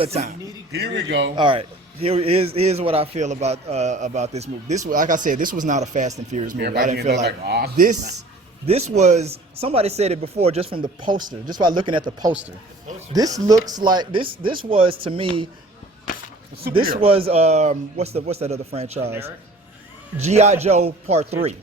the time. Here we go. All right. Here's what I feel about this movie. This, like I said, this was not a Fast and Furious movie. I didn't feel like this. This was, somebody said it before, just from the poster, just by looking at the poster. This looks like this was to me. This was what's that other franchise? G.I. Joe Part 3.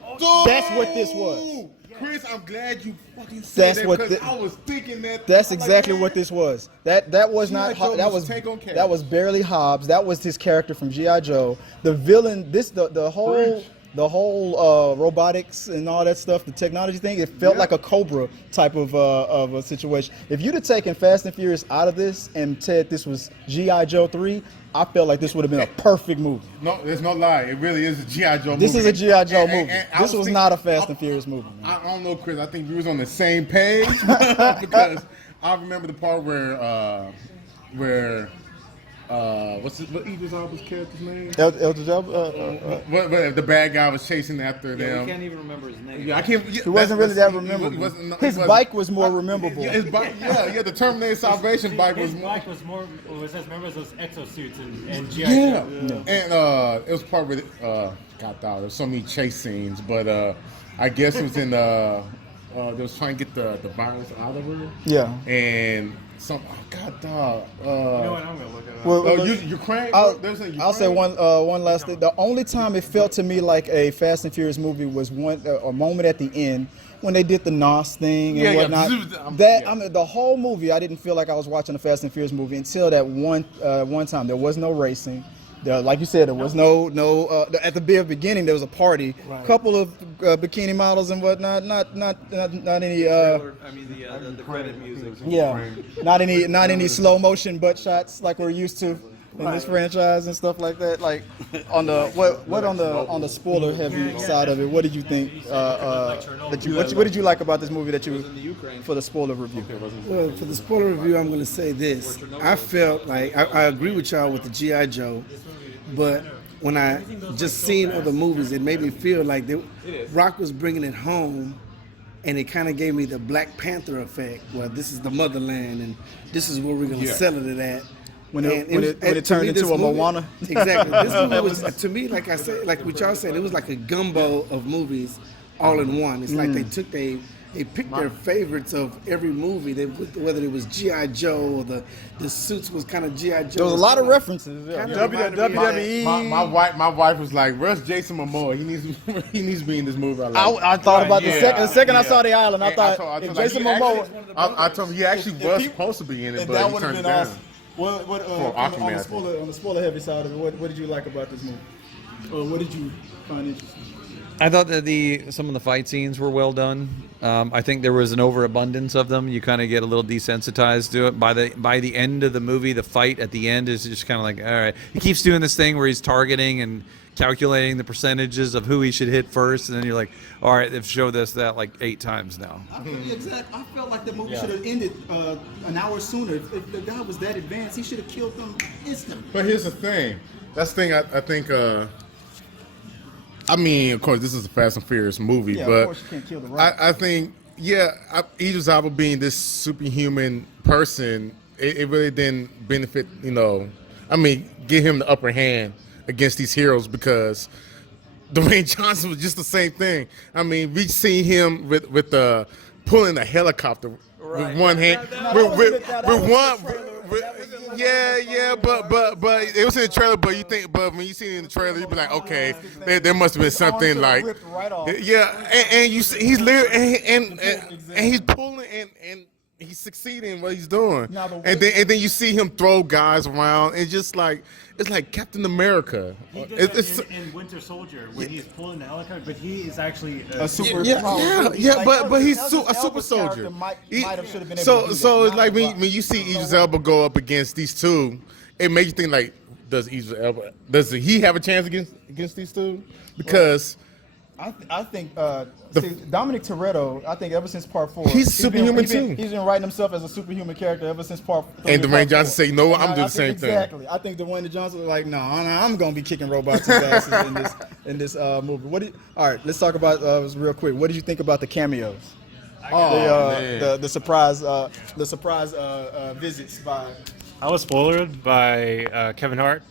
That's what this was. Chris, I'm glad you fucking said that because I was thinking that. That's exactly what this was. That was not. That was barely Hobbs. That was his character from G.I. Joe. The villain. The whole robotics and all that stuff, the technology thing, it felt like a Cobra type of a situation. If you'd have taken Fast and Furious out of this and said this was G.I. Joe 3, I felt like this would have been a perfect movie. No, there's no lie. It really is a G.I. Joe movie. This is a G.I. Joe movie. This was not a Fast and Furious movie. I don't know, Chris. I think we was on the same page because I remember the part where what Idris Elba's character's name? The bad guy was chasing after them. I can't even remember his name. Yeah, I can't. He wasn't really that memorable. His bike was more memorable. His bike, the Terminator Salvation bike was. His bike was more. Was as remember those exosuits and GI Yeah, Joe. and it was part with God, there was so many chase scenes, but I guess it was in they was trying to get the virus out of her. Yeah. And some God, dog. You know what? I'm gonna look it up. Well, Ukraine. I'll say one last thing. The only time it felt to me like a Fast and Furious movie was a moment at the end when they did the NOS thing and whatnot. I mean, the whole movie, I didn't feel like I was watching a Fast and Furious movie until that one time. There was no racing. Like you said, there was no. At the very beginning, there was a party, couple of bikini models and whatnot. Not any. The credit music. Yeah, not any slow motion butt shots like we're used to in this franchise and stuff like that. Like on the on the spoiler heavy side of it, what did you think? What did you like about this movie that you for the spoiler review? Well, for the spoiler review, I'm going to say this. I felt like I agree with y'all with the G.I. Joe, but when I just seen other movies, it made me feel like Rock was bringing it home, and it kind of gave me the Black Panther effect, where this is the motherland, and this is where we're going to settle it at. When it turned into a Moana? Exactly. This movie was, to me, like I said, like what y'all said, it was like a gumbo of movies all in one. It's like they picked their favorites of every movie. Whether it was G.I. Joe or the suits was kind of G.I. Joe. There was a lot of references. WWE. My wife was like, "Rush Jason Momoa. He needs to be in this movie." I thought about the second I saw the island. I thought if Jason Momoa. I told him he actually was supposed to be in it, but he turned it down. On the spoiler heavy side of it, what did you like about this movie? Or what did you find interesting? I thought that some of the fight scenes were well done. I think there was an overabundance of them. You kind of get a little desensitized to it. By the end of the movie, the fight at the end is just kind of like, all right. He keeps doing this thing where he's targeting and calculating the percentages of who he should hit first, and then you're like, all right, they've showed us that like 8 times now. I felt like the movie should have ended an hour sooner. If the guy was that advanced, he should have killed them instantly. But here's the thing. That's the thing I think. I mean, of course, this is a Fast and Furious movie, but of course you can't kill the Rock. I think, Idris Elba being this superhuman person, it really didn't benefit, give him the upper hand against these heroes because Dwayne Johnson was just the same thing. I mean, we seen him with pulling a helicopter with one hand, but it was in the trailer. But when you see it in the trailer, you be like, okay, there must have been something like, and you see he's literally and he's pulling and he's succeeding in what he's doing, and then you see him throw guys around. It's like Captain America. It's in Winter Soldier when he's pulling the helicopter, but he is actually a super. But he's a super soldier. So it's like when you see Idris Elba go up against these two, it makes you think like, does he have a chance against these two? Because I think Dominic Toretto, I think ever since part 4, he's superhuman too. He's been writing himself as a superhuman character ever since part 3. And Dwayne Johnson say, "No, I'm doing the same thing." Exactly. I think Dwayne Johnson was like, "No, I'm gonna be kicking robots' asses in this movie." All right, let's talk about real quick. What did you think about the cameos? The surprise visits by I was spoiled by Kevin Hart.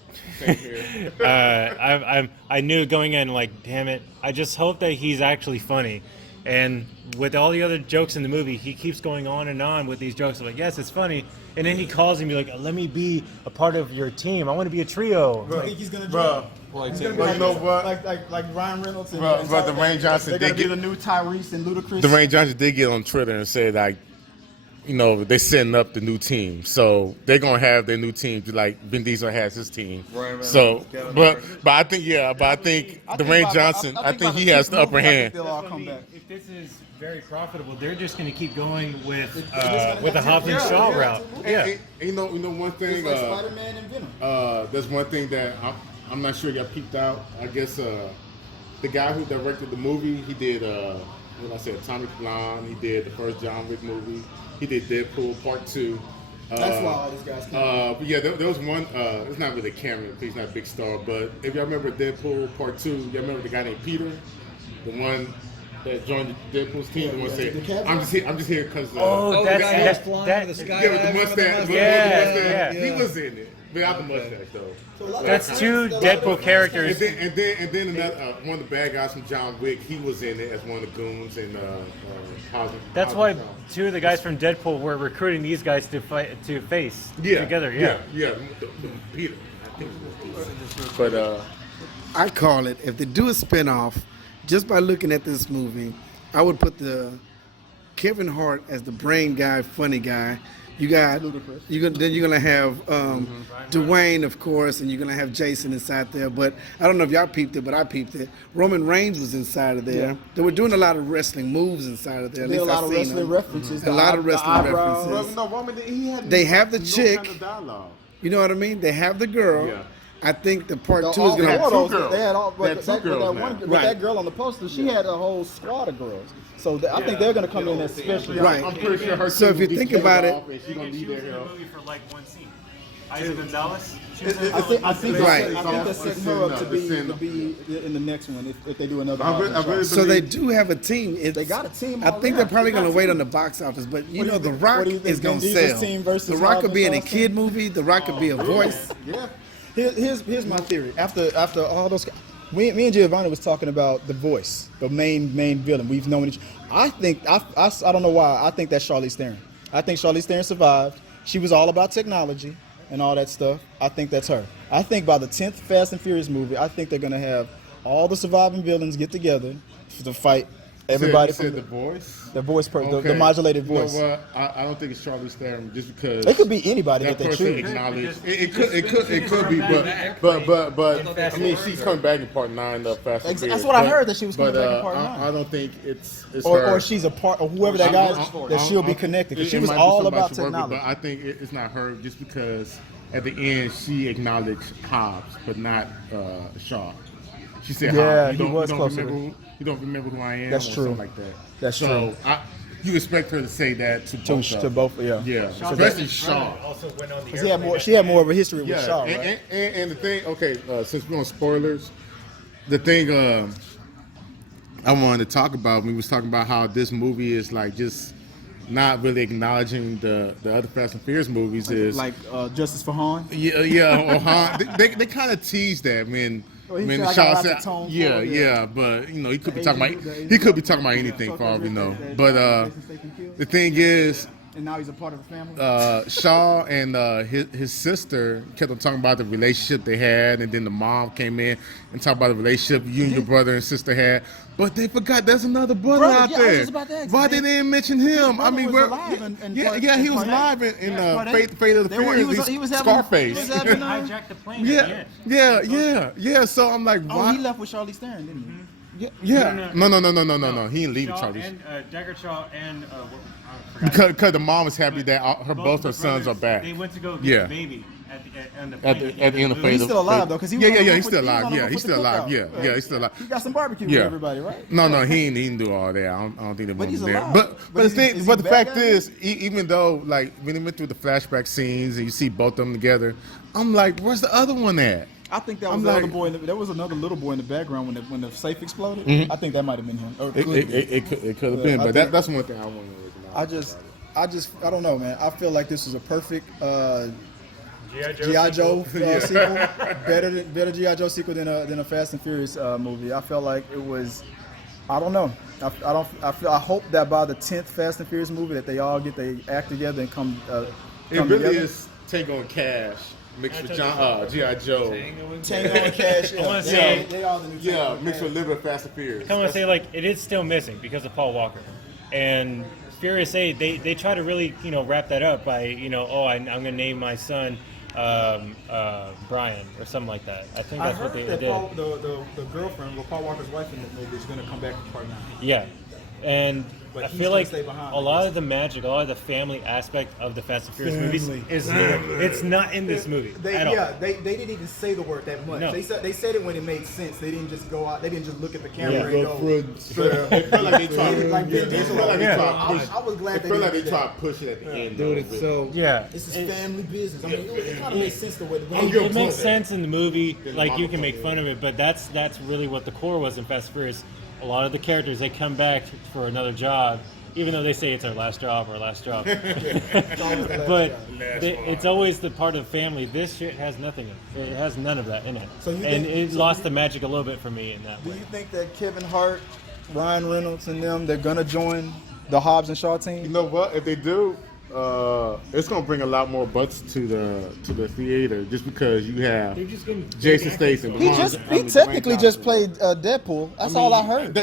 I knew going in, like, damn it. I just hope that he's actually funny. And with all the other jokes in the movie, he keeps going on and on with these jokes. I'm like, yes, it's funny. And then he calls him, like, let me be a part of your team. I want to be a trio. I think he's gonna Bro, he's gonna be you know what? like Ryan Reynolds and But Dwayne Johnson they're gonna did be get the new Tyrese and Ludacris. Dwayne Johnson did get on Twitter and said, like, you know, they're setting up the new team, so they're gonna have their new team, just like Vin Diesel has his team. So, but I think Dwayne Johnson, I think he has the upper hand. They'll all come back. If this is very profitable, they're just going to keep going with the Hobbs and Shaw route. Yeah. And you know one thing. It's like Spider-Man and Venom. There's one thing that I'm not sure got peeped out. I guess the guy who directed the movie, he did what I said, Atomic Blonde. He did the first John Wick movie. He did Deadpool Part 2. That's why all these guys came. But yeah, there was one. It's not really a cameo because he's not a big star. But if y'all remember Deadpool Part 2, y'all remember the guy named Peter, the one that joined Deadpool's team. The one said, "I'm just here because." The guy who was flying with the sky. Yeah, with the mustache. Yeah. He was in it. Without the mustache, though. That's two Deadpool characters. And then another one of the bad guys from John Wick, he was in it as one of the goons. And That's why two of the guys from Deadpool were recruiting these guys to face together. Yeah. Peter, I think it was Peter. But I call it, if they do a spinoff, just by looking at this movie, I would put the Kevin Hart as the brain guy, funny guy. You got you're gonna have Dwayne, of course, and you're gonna have Jason inside there. But I don't know if y'all peeped it, but I peeped it. Roman Reigns was inside of there. Yeah. They were doing a lot of wrestling moves inside of there. At There's least a lot of I've seen wrestling them. references. A lot of wrestling eyebrows. references. no, Roman, he had They have the no chick. kind of dialogue. You know what I mean? They have the girl. Yeah. I think the part The- 2 is all gonna. four of those, two girls. They had all, They but had two that, girls that now. one, but Right. that girl on the poster, she had a whole squad of girls. So I think they're gonna come in as special. Right. I'm pretty sure her So if team you will think be about killed it- off and she gonna be She was there. in the movie for like one scene. Isa Gonzalez. I think Right. they're setting her up to be in the next one if they do another. I really Hobbs and Shaw. So they do have a team. They got a team. I think they're probably going to wait on the box office, but you know, The Rock is going to sell. The Rock could be in a kid movie. The Rock could be a voice. Yeah. Here's my theory. After all those, me and Giovanni was talking about the voice, the main villain. We've known each. I think I don't know why. I think that's Charlize Theron. I think Charlize Theron survived. She was all about technology and all that stuff. I think that's her. I think by the 10th Fast and Furious movie, I think they're gonna have all the surviving villains get together to fight everybody. You said the voice. The voice, the Okay. modulated voice. You know what? I don't think it's Charlize Theron just because It could be anybody that that they person choose. acknowledged. It could be, but I mean, she's coming back in part 9 of Fast and Furious. That's what I heard, that she was coming but, back in part 9. I don't think it's her. Or she's a part, or whoever that guy is, that she'll be connected. Because she It was might be all somebody about she worked with, technology. But I think it's not her just because at the end she acknowledged Hobbs, but not Shaw. She said, Yeah, Hobbs, he was closer to- you don't remember who I am. That's or true. Something like that. That's so true. You expect her to say that to both. To both, yeah. Yeah, Shaw especially Shaw. also went on the Because she had more of a history with Yeah, Shaw, right? and the thing, okay, since we're on spoilers, the thing I wanted to talk about, we was talking about how this movie is like just not really acknowledging the other Fast and Furious movies is Like Justice for Han. or Han. They kind of teased that when Well, he when said, "I got Shaw lots said of tone for yeah, it." yeah, but you know he could be The talking Asian- about the he could be Asian- talking about anything Fuck for all we know. everything But that Jason Statham killed. the thing is. And now he's a part of the family. Shaw and his sister kept on talking about the relationship they had, and then the mom came in and talked about the relationship you and your brother and sister had. But they forgot there's another brother out yeah, I was there. just about to ask Why you. they didn't mention him? I brother mean, was we're, alive in yeah, part- yeah, he in was part live eight. in Part Fate of the They were- he Furious. was- he was having- Scarface. he was having, hijacked the plane at the yeah, end. yeah. So I'm like, Oh, why? he left with Charlize Theron, didn't he? Yeah. No. He didn't leave with Shaw Charlie. and Deckard Shaw and I forgot. Because the mom was happy that both her the sons are brothers, back. They went to go get Yeah. the baby at the At plane the end of movie. Fate. He's still alive though, because he was Yeah, on the roof he's with- still he was on alive. the Yeah, roof he's with the still alive. cookout. Yeah, he's still alive. He got some barbecue Yeah. with everybody, right? No, he didn't do all that. I don't think they But he's wanted there. alive. But But the is thing, he but the bad fact guy? is, even though like when they went through the flashback scenes and you see both of them together, I'm like, where's the other one at? I think that was I'm the like- other boy. There was another little boy in the background when the safe exploded. Mm-hmm. I think that might have been him. Or could be. It could have been, I but think- that's one thing I want to recognize. I don't know, man. I feel like this was a perfect G.I. Joe sequel. Better G.I. Joe sequel than a Fast and Furious movie. I felt like it was. I don't know. I hope that by the 10th Fast and Furious movie that they all get their act together and come It really together. is Tango and Cash mixed with G.I. Joe. Tango and Cash. I want to say, they are the new Tango Yeah, and mixed Cash. with Liver Fast and Furious. I want to say, like, it is still missing because of Paul Walker, and Furious 8. They try to really, wrap that up by, I'm gonna name my son Brian or something like that. I think I that's what heard they that did. the girlfriend, Paul Walker's wife in the movie, is going to come back for part 9. Yeah, and But I he's feel gonna like stay behind, a I lot guess. of the magic, a lot of the family aspect of the Fast and Furious movies is it's not in this movie at all. They didn't even say the word that much. No. They said it when it made sense. They didn't just go out. They didn't just look at the camera Yeah. and go. It felt like they tried. Like Vin It Diesel. felt like they Yeah. tried to push. I was glad It they felt like didn't they do that. tried to push it at the end. Dude, though, it's but- so. Yeah, This is family business. I mean, it kind of makes sense the way. it makes sense in the movie. Like you can make fun of it, but that's really what the core was in Fast and Furious. A lot of the characters they come back for another job, even though they say it's our last job. But it's always the part of the family. This shit has nothing. It has none of that in it, So you and think- it lost the magic a little bit for me in that Do way. you think that Kevin Hart, Ryan Reynolds, and them they're gonna join the Hobbs and Shaw You team? know what? If they do, it's gonna bring a lot more butts to the theater just because you have Jason Statham. He technically just played Deadpool. That's all I heard.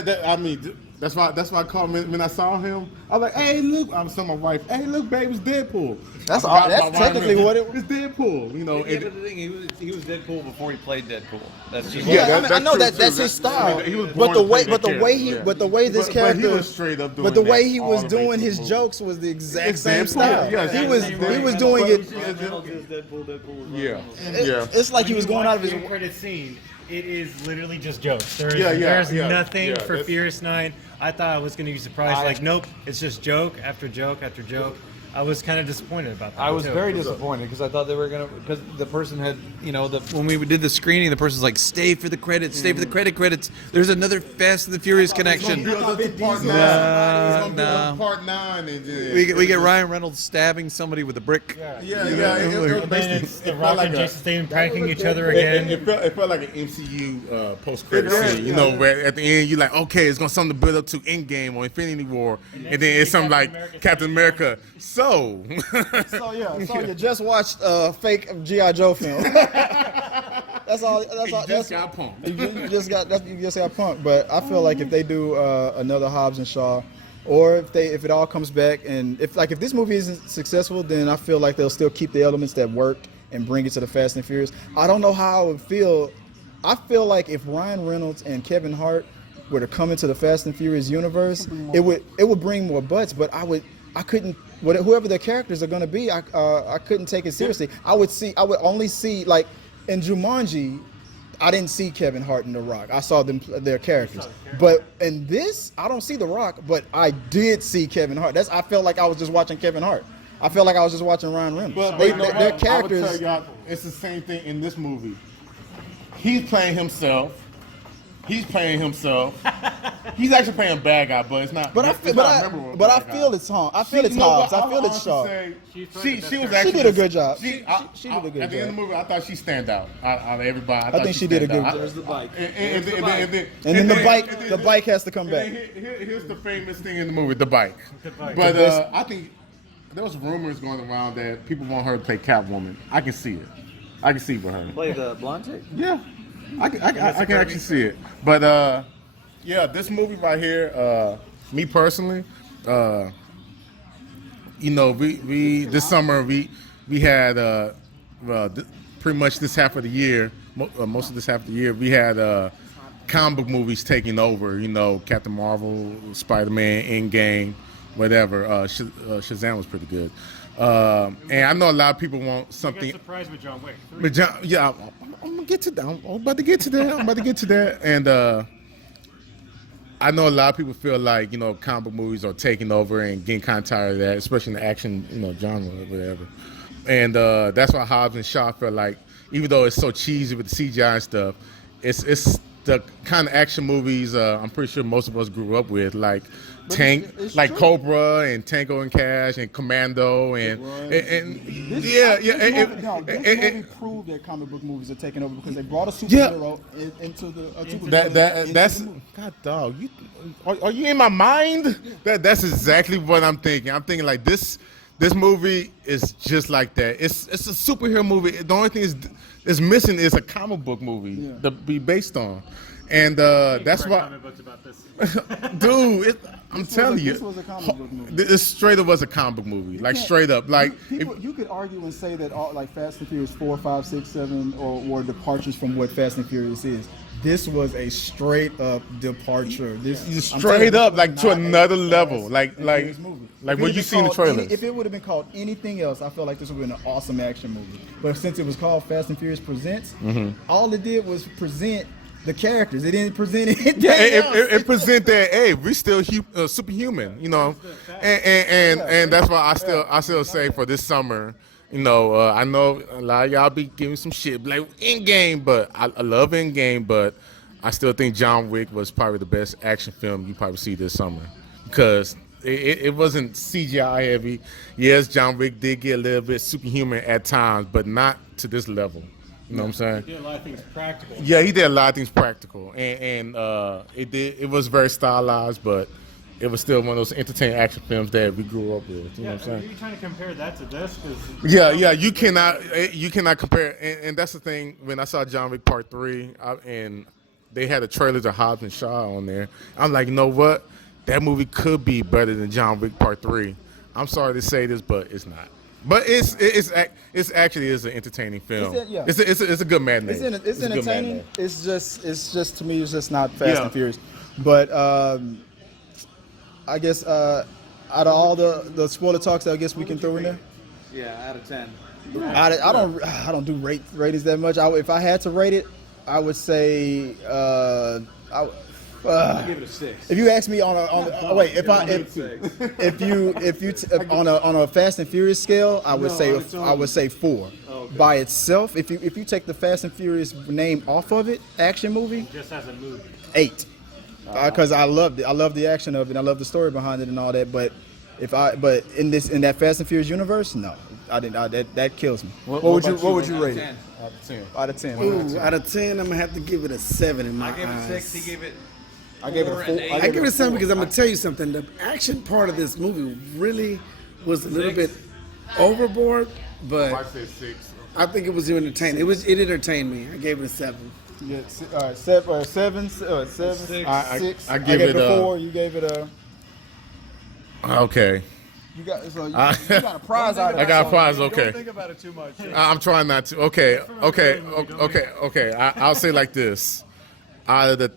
That's why I called him when I saw him. I was like, "Hey, look!" I was telling my wife, "Hey, look, babe, it's Deadpool." That's I all- forgot that's about technically Ryan what Reynolds. It's Deadpool. You know. Yeah, but the thing, he was Deadpool before he played Deadpool. That's just Yeah, I know true, that's too. his style. He was But born the to play way, that but the way character, he, yeah. but the way this But character, he was straight up doing but the way that he all was the way doing through his the movie. jokes was the exact It's same Deadpool. style. Yes, he it's was Deadpool. doing it. Yeah. It's like he was going out of his. The credit scene. It is literally just jokes. There's nothing yeah, for that's- Furious 9. I thought I was going to be surprised. Like, nope, it's just joke after joke after joke. I was kind of disappointed about that. I was too. very disappointed because I thought they were gonna. Because the person had, when we did the screening, the person's like, "Stay for the credits, stay for the credits." There's another Fast and the Furious connection. Part Nah. Part 9 and just, We get Ryan Reynolds stabbing somebody with a brick. Yeah. And then it's The Rock and Jason Statham pranking each other again. It felt like an MCU post-credit scene, where at the end you're like, okay, it's gonna something to build up to Endgame or Infinity War, and then it's something like Captain America. So, So you just watched a fake GI Joe film. That's all. you just got pumped. You just got punked. But I feel like if they do another Hobbs and Shaw, or if it all comes back, and if this movie isn't successful, then I feel like they'll still keep the elements that worked and bring it to the Fast and Furious. I don't know how I would feel. I feel like if Ryan Reynolds and Kevin Hart were to come into the Fast and Furious universe, it would bring more butts. But whoever their characters are going to be, I couldn't take it seriously. I would only see, like in Jumanji, I didn't see Kevin Hart and The Rock. I saw their characters. But in this, I don't see The Rock, but I did see Kevin Hart. I felt like I was just watching Kevin Hart. I felt like I was just watching Ryan Reynolds. Their characters. I would tell y'all, it's the same thing in this movie. He's playing himself. He's actually playing bad guy, but it's not. But I feel it's Hobbs. I feel it's Hobbs. I feel it's Shaw. She was actually. She did a good job. She did a good job. At the end of the movie, I thought she stand out of everybody. I think she did a good job. There's the bike. And And then the bike has to come back. Here's the famous thing in the movie, the bike. But I think there was rumors going around that people want her to play Catwoman. I can see it. I can see it for her. Play the blonde chick? Yeah, I can actually see it. But this movie right here, me personally, we this summer we had pretty much this half of the year, most of this half of the year, we had comic book movies taking over. Captain Marvel, Spider-Man, Endgame, whatever. Shazam was pretty good. And I know a lot of people want something. Got surprised with John Wick. But I'm gonna get to that. I'm about to get to that. And I know a lot of people feel like comic book movies are taking over and getting kind of tired of that, especially in the action genre or whatever. And that's why Hobbs and Shaw felt like, even though it's so cheesy with the CGI and stuff, it's the kind of action movies I'm pretty sure most of us grew up with, like But Tank, it's like true. Cobra and Tango and Cash and Commando and This movie proved that comic book movies are taking over because they brought a superhero into the that's God dog. Are you in my mind? That's exactly what I'm thinking. I'm thinking like this movie is just like that. It's a superhero movie. The only thing is missing is a comic book movie to be based on, and that's why. Comic books about this. Dude, I'm telling you, this was a comic book movie. This straight up was a comic book movie. Like straight up, like you could argue and say that all like Fast and Furious 4, 5, 6, 7 or departures from what Fast and Furious is. This was a straight up departure. straight up like to another level. Like when you seen the trailers. If it would have been called anything else, I felt like this would have been an awesome action movie. But since it was called Fast and Furious Presents, all it did was present the characters. It didn't present anything. Yeah, else. it present that hey, we still superhuman, you know, and that's why I still say for this summer, you know, I know a lot of y'all be giving some shit like Endgame, but I love Endgame, but I still think John Wick was probably the best action film you probably see this summer because it wasn't CGI heavy. Yes, John Wick did get a little bit superhuman at times, but not to this level. You know what I'm saying? He did a lot of things practical. Yeah, he did a lot of things practical, and it was very stylized, but it was still one of those entertaining action films that we grew up with. You know what I'm saying? Are you trying to compare that to this? Yeah, you cannot compare, and that's the thing. When I saw John Wick Part 3, and they had a trailer to Hobbs and Shaw on there, I'm like, you know what? That movie could be better than John Wick Part 3. I'm sorry to say this, but it's not. But it's actually is an entertaining film. It's a good matinee. It's entertaining. It's just to me, it's just not Fast and Furious. But I guess out of all the spoiler talks, I guess we can throw in there. Yeah, out of 10. I don't do ratings that much. If I had to rate it, I would say I give it a 6. if you ask me on a Fast and Furious scale, I would say 4. Okay. By itself, if you take the Fast and Furious name off of it, action movie, Just as a movie. 8. Because I loved it. I love the action of it. I love the story behind it and all that. But in that Fast and Furious universe, no, I didn't. That kills me. What would you rate it? Out of 10. Ooh, out of 10, I'm gonna have to give it a 7 in my eyes. I gave it 6. He gave it. I gave it a 4. I give it a 7 because I'm gonna tell you something. The action part of this movie really was a little bit overboard, but I think it was entertaining. It entertained me. I gave it a 7. Yeah, all right, 7, 6. I give it a 4. You gave it a. Okay. You got a prize out of it. I got a prize. Okay. Don't think about it too much. I'm trying not to. Okay. I'll say like this: out of the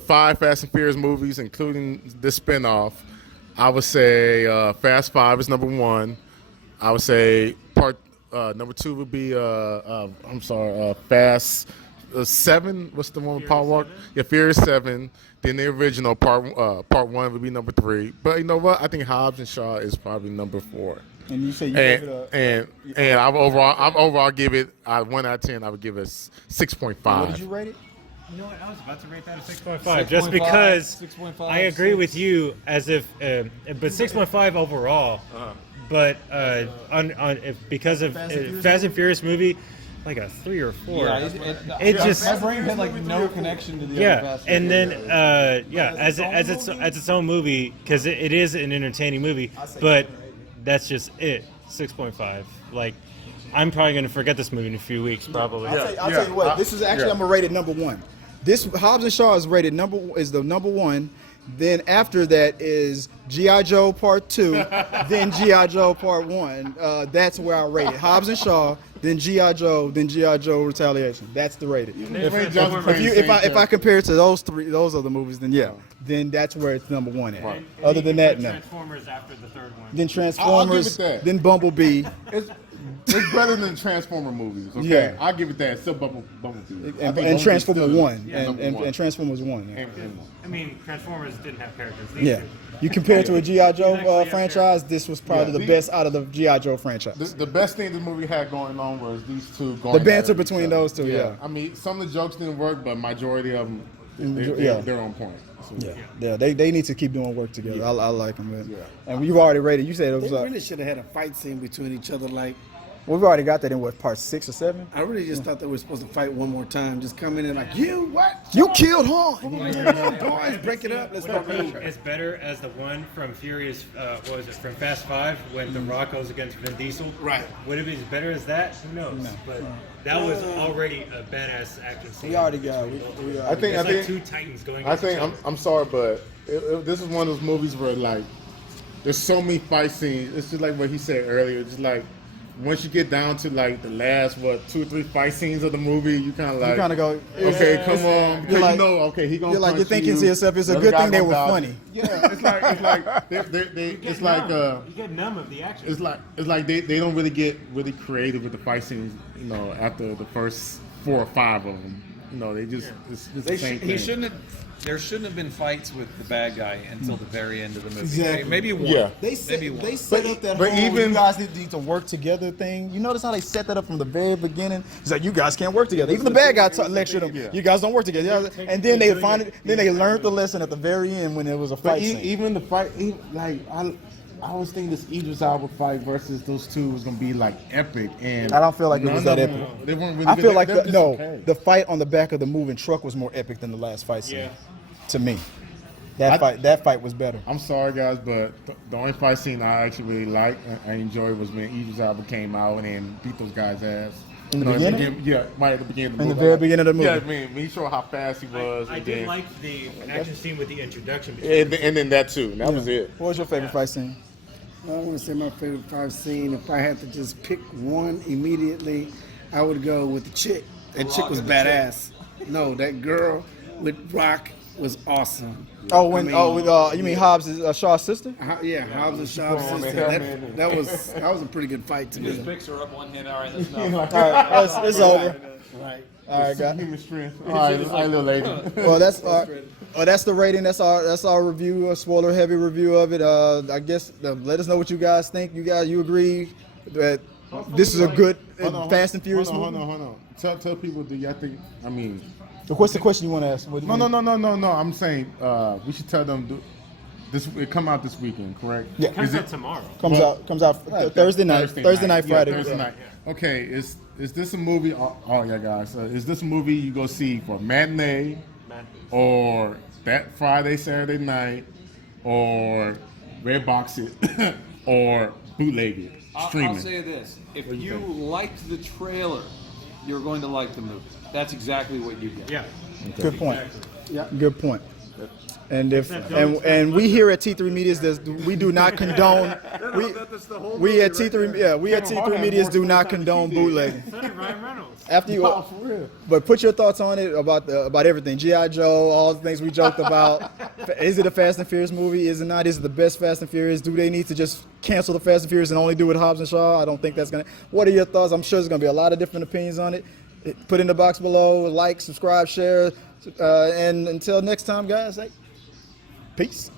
5 Fast and Furious movies, including this spinoff, I would say Fast 5 is number 1. I would say number 2 would be Fast 7. What's the one with Paul Walker? Yeah, Furious 7. Then the original part 1 would be number 3. But you know what? I think Hobbs and Shaw is probably number 4. And you say you gave it a. And I overall give it 1 out of 10. I would give it 6.5. What did you rate it? You know what? I was about to rate that a 6.5, just because 6.5, I agree with you. As if, but 6.5 overall. But because of Fast and Furious movie, like a 3 or 4. My brain had like no connection to the other Fast and then as its own movie, because it is an entertaining movie, but that's just it. 6.5. Like, I'm probably gonna forget this movie in a few weeks, probably. I'll tell you what. This is actually I'm gonna rate it number 1. This Hobbs and Shaw is rated the number 1. Then after that is G.I. Joe Part 2, then G.I. Joe Part 1. That's where I rate it. Hobbs and Shaw, then G.I. Joe, then G.I. Joe Retaliation. That's the rating. If I compare it to those other movies, then that's where it's number 1 at. Other than that, no. Transformers after the third one. Then Transformers, then Bumblebee. It's better than Transformer movies. Okay, Yeah. I'll give it that. It's still Bumblebee. I think And Transformer Bumblebee's 1. still number one. And Transformers 1. Yeah. And one. I mean, Transformers didn't have characters. These Yeah. do. You compare it to a G.I. Joe actually franchise, this was probably Yeah. the best out of the G.I. Joe franchise. The best thing the movie had going on was these two going. The banter at it with between each other. those two, yeah. I mean, some of the jokes didn't work, but majority of them, Yeah. they're on point. So, Yeah, they need to keep doing work together. I like them, man. And you've already rated. You said it They was. really should have had a fight scene between each other. Like, We've already got that in what, part 6 or 7? I really just thought they were supposed to fight one more time. Just come in and like, you what? You killed Han. Boys, break it up. Let's go. It's better as the one from Furious, what was it, from Fast 5, when The Rock goes against Vin Diesel. Right. Would it be as better as that? Who knows? But that was already a badass action scene. We already got. I think. It's like two titans going I against each think. other. I'm sorry, but this is one of those movies where like, there's so many fight scenes. It's just like what he said earlier. Just like. Once you get down to like the last 2 or 3 fight scenes of the movie, you kind of like go. okay, come on, because like- you know, okay, he gonna. You're like you're punch thinking you. to yourself, it's a The good other thing guy they gonna were dodge funny. it. Yeah, it's like You get numb of the action. it's like they don't really get really creative with the fight scenes, you know, after the first 4 or 5 of them. You know, they just it's the same thing. There shouldn't have been fights with the bad guy until the very end of the movie. Exactly. Maybe one. Yeah. They set, Maybe one. they set up that but whole even- you guys need to work together thing. You notice how they set that up from the very beginning? It's like you guys can't work together. Even the bad guy lectured them. Yeah. You guys don't work together. And then they they learned the lesson at the very end when there was a But fight scene. even the fight, I was thinking this Idris Elba fight versus those two was gonna be like epic, and I don't feel like it was none that of them- epic. They weren't really I good. feel like They're just okay. the fight on the back of the moving truck was more epic than the last fight scene. Yeah. To me, that fight was better. I'm sorry, guys, but the only fight scene I actually really liked, I enjoyed, was when Idris Elba came out and then beat those guys' ass. In the You know, beginning? yeah, right at the beginning of the In the movie. very beginning of the movie. Yeah, I mean, when he showed how fast he was. I and did then, like the action scene with the introduction. and then that too. That was it. What was your favorite fight scene? I want to say my favorite fight scene. If I had to just pick one immediately, I would go with the chick. That chick was badass. No, that girl with Rock was awesome. Oh, when I mean, you mean Hobbs is Shaw's sister? Yeah, Hobbs and Shaw on the sister. helmet. That was a pretty good fight to me. Picks her up one hand. All right, let's go. All right, it's over. Right. All right, guys. Human strength. All right, little lady. Well, that's the rating. That's our review, a spoiler heavy review of it. I guess let us know what you guys think. You agree that this is a good Fast and Furious movie? Hold on. Tell people, do y'all think? I mean, What's the question you want to ask? What do you no. I'm saying we should tell them this. It come out this weekend, correct? Yeah. Comes Is out it tomorrow. Comes out Thursday night, Friday. Yeah, Thursday night. Okay, is this a movie? Oh yeah, guys. Is this a movie you go see for matinee, or that Friday, Saturday night, or red box it, or bootleg it, streaming? I'll say this: if you liked the trailer, you're going to like the movie. That's exactly what you get. Yeah. Good point. Yeah. Good point. And and we here at T3 Medias, we do not condone. We at T3 Medias do not condone bootlegging. So did Ryan Reynolds. After you, Oh, for real. but put your thoughts on it about everything. G.I. Joe, all the things we joked about. Is it a Fast and Furious movie? Is it not? Is it the best Fast and Furious? Do they need to just cancel the Fast and Furious and only do it Hobbs and Shaw? I don't think that's gonna. What are your thoughts? I'm sure there's gonna be a lot of different opinions on it. Put in the box below. Like, subscribe, share, and until next time, guys. Peace.